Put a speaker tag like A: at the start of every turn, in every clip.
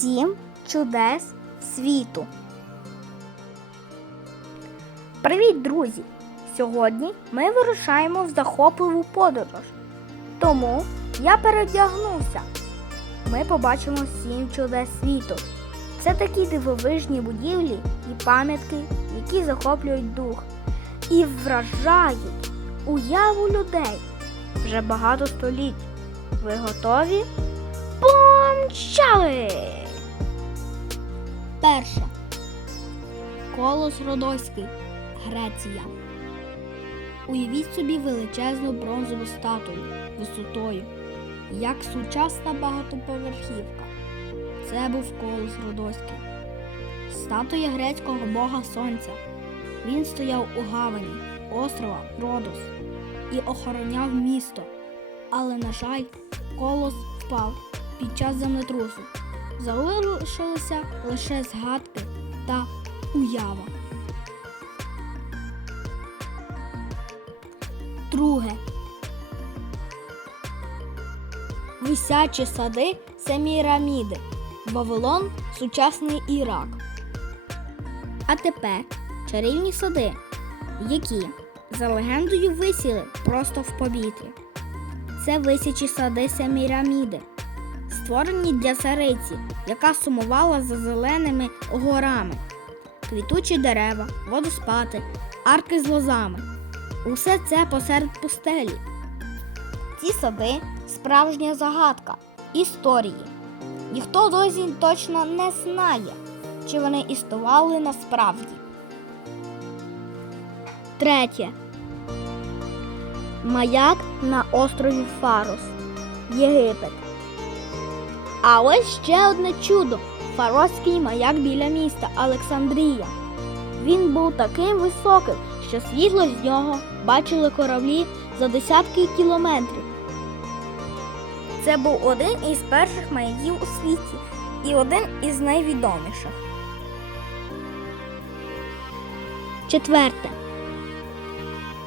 A: Сім чудес світу. Привіт, друзі! Сьогодні ми вирушаємо в захопливу подорож. Тому я передягнувся. Ми побачимо сім чудес світу. Це такі дивовижні будівлі і пам'ятки, які захоплюють дух і вражають уяву людей вже багато століть. Ви готові? Помчали! Перше. Колос Родоський. Греція. Уявіть собі величезну бронзову статую висотою, як сучасна багатоповерхівка. Це був колос Родоський. Статуя грецького бога сонця. Він стояв у гавані острова Родос і охороняв місто. Але, на жаль, колос впав під час землетрусу. Залишилися лише згадки та уява. Друге. Висячі сади Семіраміди. Вавилон сучасний Ірак. А тепер чарівні сади, які за легендою висіли просто в повітрі. Це висячі сади Семіраміди, створені для цариці, яка сумувала за зеленими горами, квітучі дерева, водоспади, арки з лозами. Усе це посеред пустелі. Ці сади справжня загадка історії. Ніхто досі точно не знає, чи вони існували насправді. Третє. Маяк на острові Фарос, Єгипет. А ось ще одне чудо фароський маяк біля міста Олександрія. Він був таким високим, що світло з нього бачили кораблі за десятки кілометрів. Це був один із перших маяків у світі і один із найвідоміших. Четверте.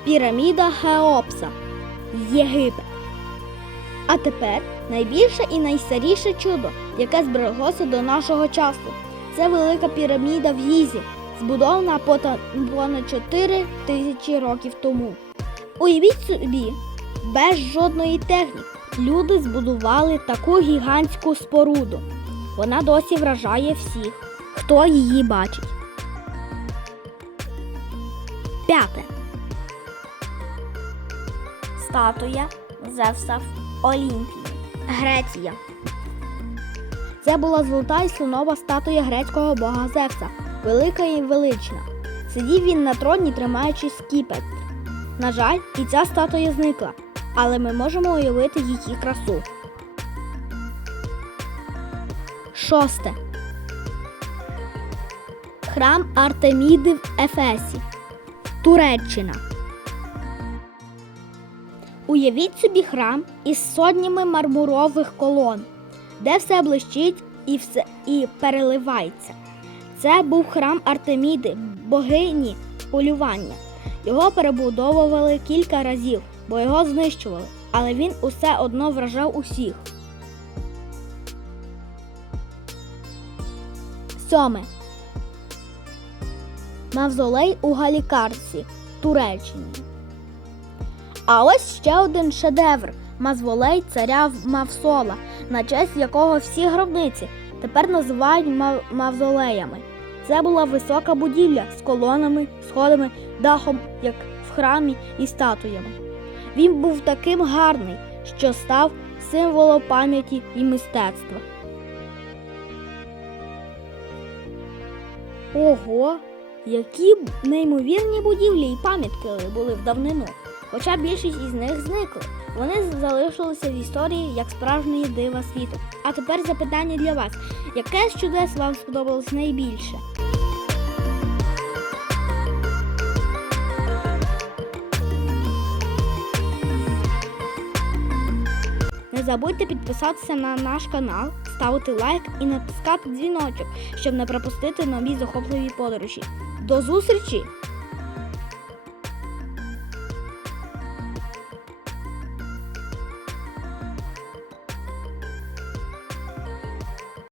A: Піраміда Хеопса. Єгипет. А тепер найбільше і найстаріше чудо, яке збереглося до нашого часу. Це велика піраміда в Гізі, збудована понад 4 тисячі років тому. Уявіть собі, без жодної техніки люди збудували таку гігантську споруду. Вона досі вражає всіх, хто її бачить. П'яте. Статуя Зевса в Олімпії. Греція. Це була золота і слонова статуя грецького бога Зевса, велика і велична. Сидів він на троні, тримаючи скіпетр. На жаль, і ця статуя зникла, але ми можемо уявити її красу. Шосте. Храм Артеміди в Ефесі. Туреччина. Уявіть собі храм із сотнями мармурових колон, де все блищить і все і переливається. Це був храм Артеміди, богині полювання. Його перебудовували кілька разів, бо його знищували, але він усе одно вражав усіх. Сьоме. Мавзолей у Галікарсі, Туреччині. А ось ще один шедевр Мазволей царя Мавсола, на честь якого всі гробниці тепер називають мав- мавзолеями. Це була висока будівля з колонами, сходами, дахом, як в храмі і статуями. Він був таким гарний, що став символом пам'яті і мистецтва. Ого, які неймовірні будівлі і пам'ятки були в давнину. Хоча більшість із них зникли. Вони залишилися в історії як справжні дива світу. А тепер запитання для вас: яке з чудес вам сподобалось найбільше? Не забудьте підписатися на наш канал, ставити лайк і натискати дзвіночок, щоб не пропустити нові захопливі подорожі. До зустрічі!